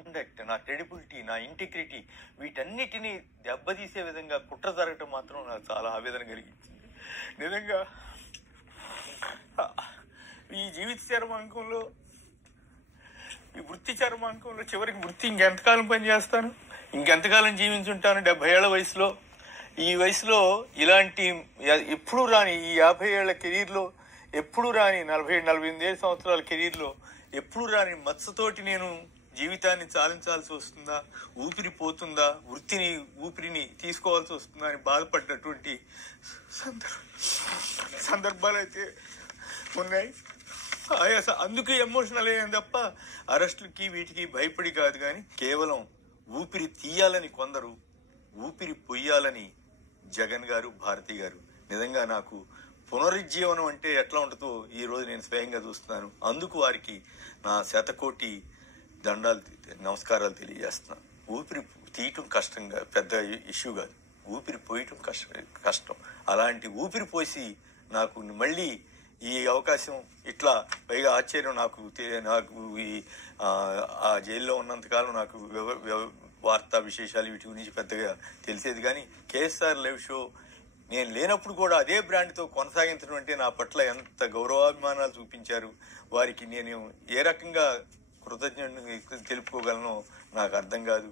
Conduct, నా credibility, నా integrity వీటన్నిటినీ దెబ్బతీసే విధంగా కుట్ర జరగటం మాత్రం నాకు చాలా ఆవేదన కలిగించింది. నిజంగా ఈ జీవిత చర్మాంకంలో, ఈ వృత్తి చర్మాంకంలో చివరికి వృత్తి ఇంకెంతకాలం పనిచేస్తాను, ఇంకెంతకాలం జీవించుంటాను 70 ఏళ్ల వయసులో. ఈ వయసులో ఇలాంటి ఎప్పుడు రాని ఈ 50 ఏళ్ల కెరీర్లో ఎప్పుడు రాని 48 సంవత్సరాల కెరీర్లో ఎప్పుడు రాని మత్సతోటి నేను జీవితాన్ని చాలించాల్సి వస్తుందా, ఊపిరి పోతుందా, ఊపిరిని తీసుకోవాల్సి వస్తుందా అని బాధపడ్డటువంటి సందర్భాలు అయితే ఉన్నాయి. అందుకే ఎమోషనల్ అయ్యాను తప్ప అరెస్టులకి వీటికి భయపడి కాదు. కానీ కేవలం ఊపిరి తీయాలని కొందరు, ఊపిరి పొయ్యాలని జగన్ గారు, భారతి గారు. నిజంగా నాకు పునరుజ్జీవనం అంటే ఎట్లా ఉంటుందో ఈ రోజు నేను స్వయంగా చూస్తున్నాను. అందుకు వారికి నా శతకోటి దండాలు, నమస్కారాలు తెలియజేస్తున్నాను. ఊపిరి తీయటం కష్టంగా పెద్ద ఇష్యూ కాదు, ఊపిరి పోయటం కష్టం. అలాంటి ఊపిరి పోసి నాకు మళ్ళీ ఈ అవకాశం, ఇట్లా పైగా ఆశ్చర్యం నాకు ఈ ఆ జైల్లో ఉన్నంతకాలం నాకు వార్తా విశేషాలు వీటి గురించి పెద్దగా తెలిసేది. కానీ కేఎస్ఆర్ లైవ్ షో నేను లేనప్పుడు కూడా అదే బ్రాండ్తో కొనసాగించడం అంటే నా పట్ల ఎంత గౌరవాభిమానాలు చూపించారు. వారికి నేను ఏ రకంగా కృతజ్ఞతలు తెలుపుకోగలనో నాకు అర్థం కాదు.